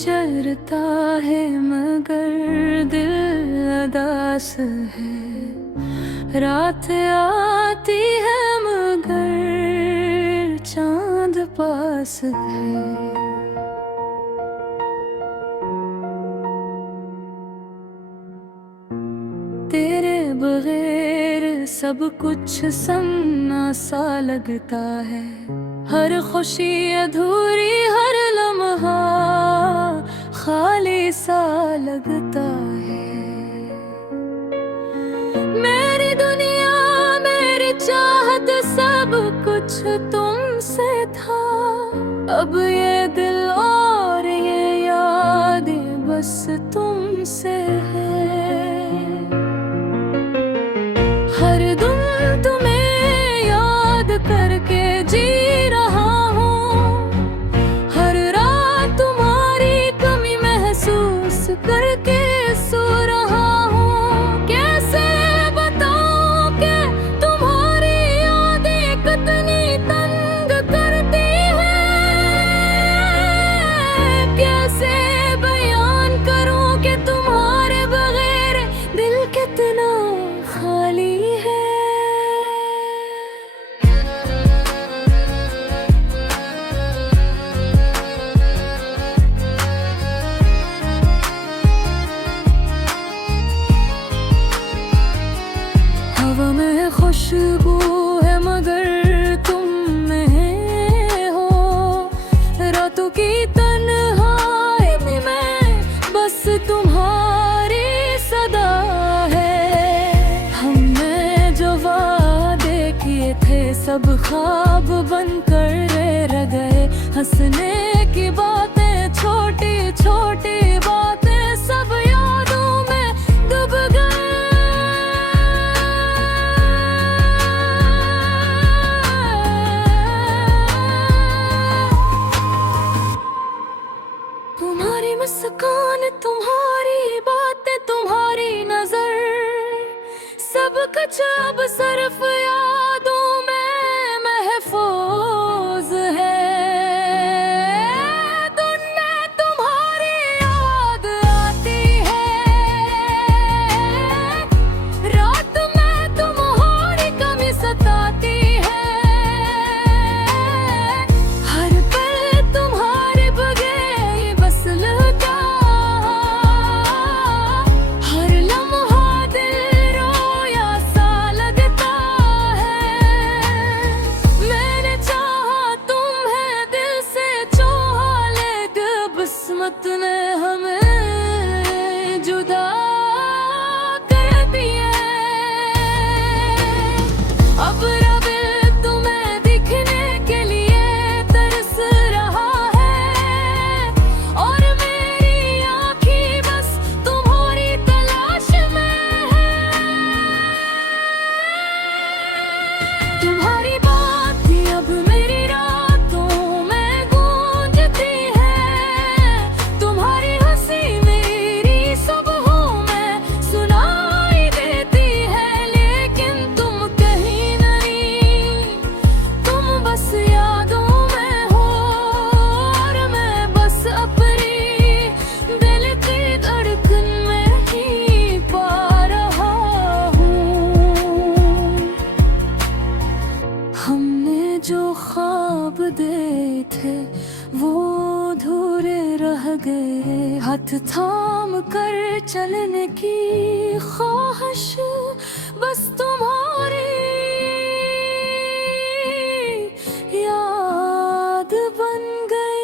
चलता है मगर दिल अदास है। रात आती है मगर चांद पास है। तेरे बगैर सब कुछ सन्ना सा लगता है। हर खुशी अधूरी, हर लम्हा खाली सा लगता है। मेरी दुनिया, मेरी चाहत, सब कुछ तुमसे था। अब ये दिल और ये यादें बस तुमसे है। हर दिन तुम्हें याद करके जी रहा हूँ। हर रात तुम्हारी कमी महसूस करके सो रहा हूँ। कैसे बताऊँ कि तुम्हारी यादें कितनी तंग करती हैं। कैसे बयान करूँ कि तुम्हारे बगैर दिल कितना खाली है। हवा में खुशबू है मगर तुम नहीं हो। रातों की तन्हाई में बस तुम्हारी सदा है। हमने जो वादे किए थे सब ख्वाब बनकर रह गए। हंसने की बातें, छोटी छोटी बातें, सब यादों में डूब गए। तुम्हारी मुस्कान, तुम्हारी बातें, तुम्हारी नजर, सब कुछ अब सिर्फ यादों में महफूज है। दिन में तुम्हारी याद आती है। रात में तुम्हारी कमी सताती है। हर पल तुम्हारे बगैर बस लगा। हर लम्हा दिल रोया सा लगता है। मैंने चाहा तुम्हें दिल से चाहा, लेकिन किस्मत ने हमें जुदा कर दिया। अब रब तुम्हें दिखने के लिए तरस रहा है। और मेरी आँखें बस तुम्हारी तलाश में है। तुम्हारी बात ही अब मेरी रातों में गूंजती है। तुम्हारी हंसी मेरी सुबहों में सुनाई देती है। लेकिन तुम कहीं नहीं, तुम बस यादों में हो। और मैं बस अपनी दिल की धड़कन में ही पा रहा हूँ। हमने जो ख्वाब देखे वो अधूरे रह गए। हाथ थाम कर चलने की ख्वाहिश बस तुम्हारी याद बन गई।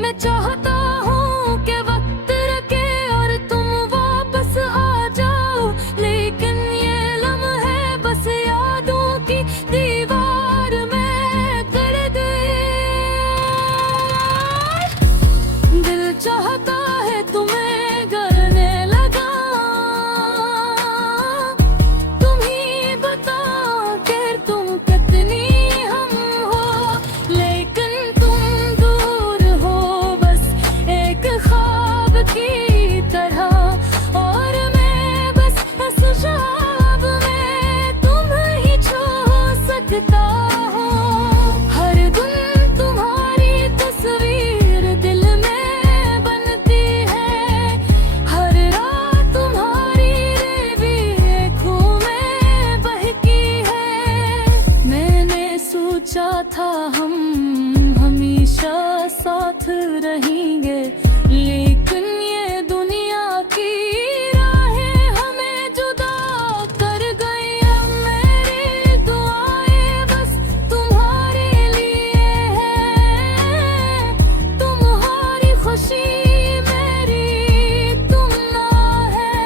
मैं चाहता हूँ कि वक्त रखे और तुम वापस आ जाओ। लेकिन ये लम्हे बस यादों की दीवार में कर गए। दिल चाहता है तुम्हें गलने लगा। तुम ही बताओ कि तुम कितनी हम हो। लेकिन तुम दूर हो, बस सोचा था हम हमेशा साथ रहेंगे, लेकिन ये दुनिया की राहें हमें जुदा कर गई। अब मेरी दुआएं बस तुम्हारे लिए है, तुम्हारी खुशी मेरी तुमना है।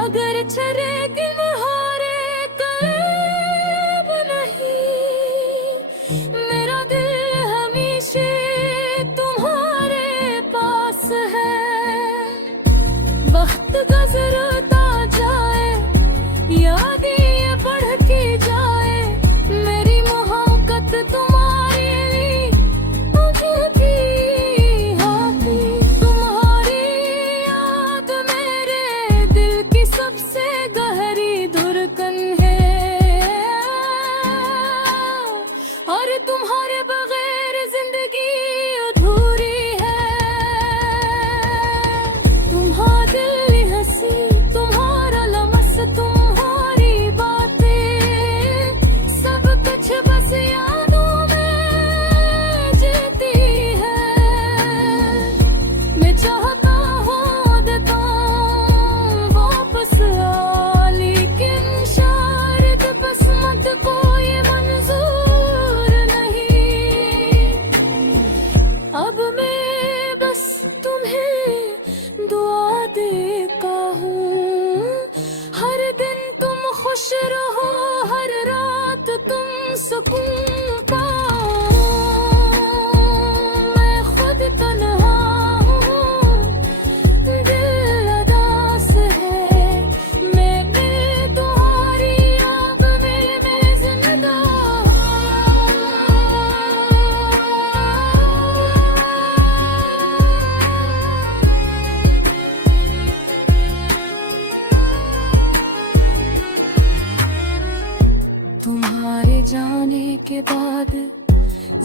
अगर चले वक्त गुजरता जाए, यादें ये बढ़ती जाए, मेरी मोहब्बत तुम्हारे लिए मुझे थी हाथी। तुम्हारी याद मेरे दिल की सबसे गहरी धड़कन है, और तुम्हारे बगैर जिंदगी अधूरी है। तुम्हारी हंसी, तुम्हारा लमस, तुम्हारी बातें, सब कुछ बस यादों में जीती है। मैं चाहता हूँ देता वापस आ, लेकिन शायद किस्मत को ये मंजूर नहीं। अब मैं बस तुम्हें दुआ देता हूँ, हर दिन तुम खुश रहो, हर रात तुम सुकून पाओ। मैं खुद तन्हा हूँ, दिल उदास है, मैं तुम्हारी याद में जिंदा तुम्हारे जाने के बाद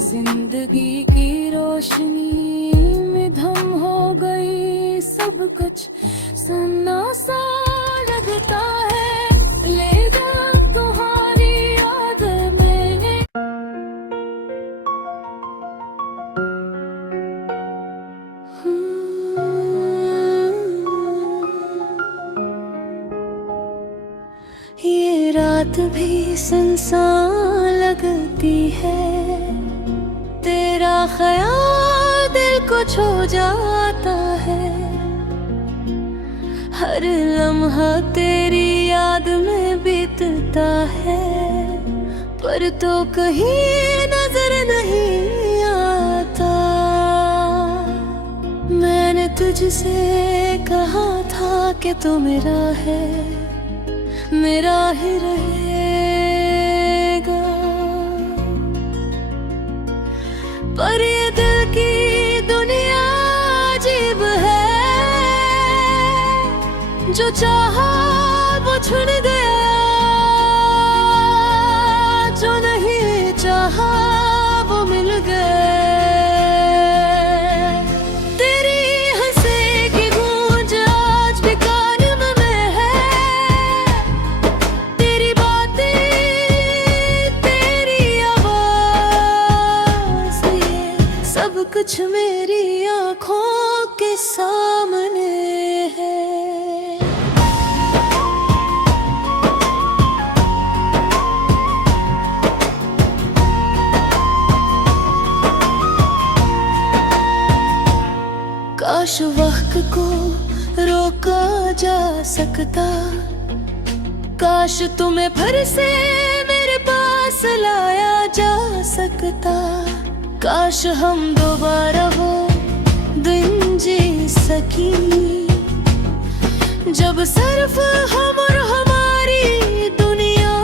जिंदगी की रोशनी में धम हो गई। सब कुछ सन्ना सा लगता है, लेकिन तुम्हारी याद मैंने ये रात भी सुनसान लगती है, तेरा ख्याल दिल को छू जाता है। हर लम्हा तेरी याद में बीतता है, पर तो कहीं नजर नहीं आता। मैंने तुझसे कहा था कि तू मेरा है, मेरा ही रहेगा, पर ये दिल की दुनिया अजीब है। जो चाहा वो छुन गया, जो नहीं चाहा वो मिल गया। कुछ मेरी आँखों के सामने है। काश वक्त को रोका जा सकता, काश तुम्हें फिर से मेरे पास लाया जा सकता। काश हम दोबारा वो दिन जी सकी, जब सिर्फ हम और हमारी दुनिया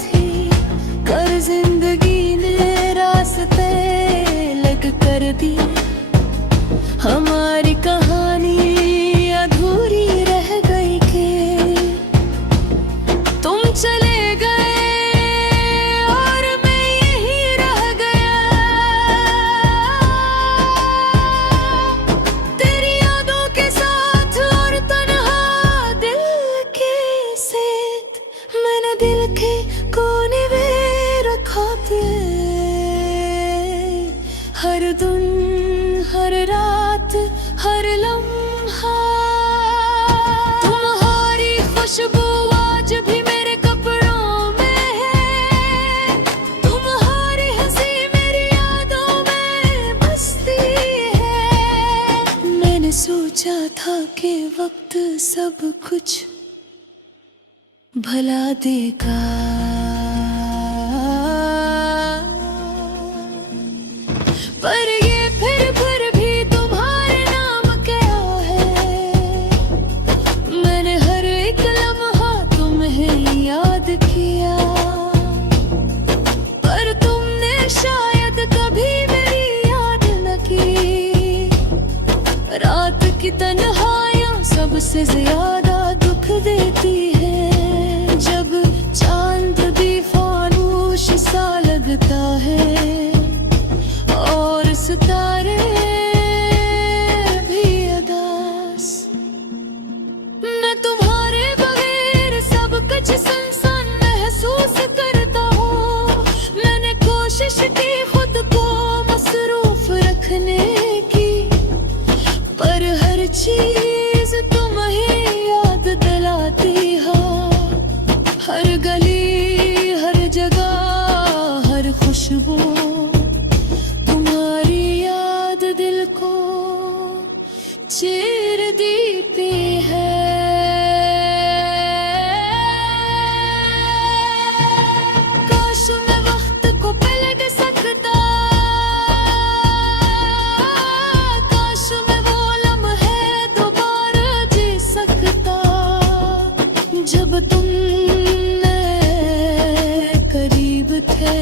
थी। कर जिंदगी ने रास्ते लग कर दी, हमारी कहानी अधूरी रह गई कि तुम चले गए और मैं यहीं रह गया। तेरी यादों के साथ और तन्हा दिल के के वक्त सब कुछ भला देगा, पर ये फिर भी तुम्हारे नाम क्या है। मैंने हर एक लम्हा तुम्हें याद किया, पर तुमने शायद कभी मेरी याद न की। रात की तन्हाइयां सबसे ज्यादा दुख देती है, जब चांद भी फानूस सा लगता है और सितारे भी अदास। मैं तुम्हारे बगैर सब कुछ सुनसान महसूस करता हूँ। मैंने कोशिश की खुद को मसरूफ रखने की, पर हर चीज तुम्हें याद दिलाती हो। हर गली, हर जगह, हर खुशबू, तुम्हारी याद दिल को चीर देती है। काश मैं वक्त को पलट सकता, काश मैं वो लम्हे दोबारा जी सकता, जब तुम करीब थे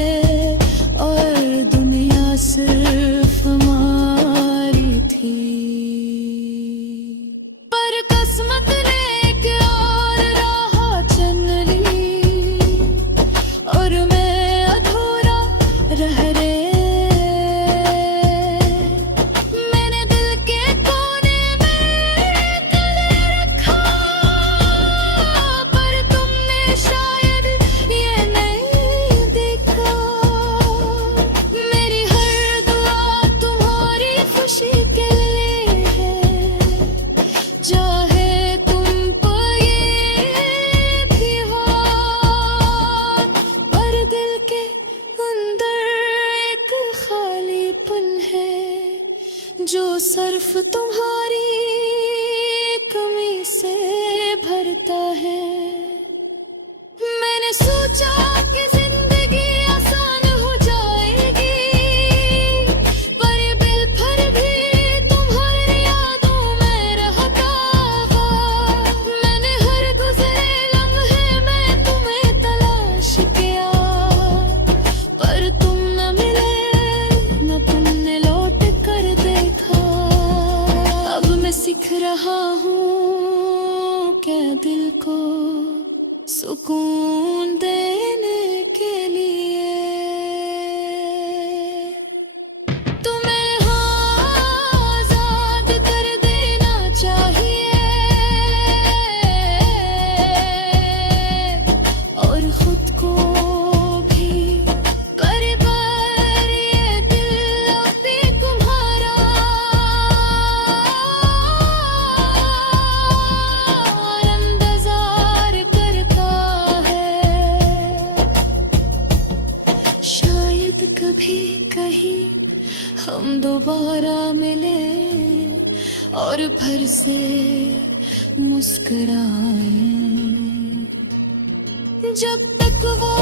और दुनिया सिर्फ हमारी थी। पर किस्मत ने एक और राह चुन ली और मैं अधूरा रह रे। मैंने दिल के कोने में कलर रखा, पर तुमने शायद ये नहीं देखा। मेरी हर दुआ तुम्हारी खुशी के लिए है, चाहे तुम पर ये भी हो। पर दिल के अंदर एक खालीपन है, जो सिर्फ तुम्हारी कमी से भरता है। मैंने सोचा कि जिंदगी आसान हो जाएगी, पर ये बिल्कुल भी तुम्हारी यादों में रहता है। मैंने हर गुजरे लम्हे में तुम्हें तलाश किया, पर तुम न मिले, न तुमने लौट कर देखा। अब मैं सीख रहा हूँ क्या दिल को सुकून देने के लिए। तुम्हें हाँ आजाद कर देना चाहिए, और खुद को भी। पर ये दिल अभी तुम्हारा इंतजार करता है। शायद कभी कहीं हम दोबारा मिले और फिर से मुस्कुराए, जब तक वो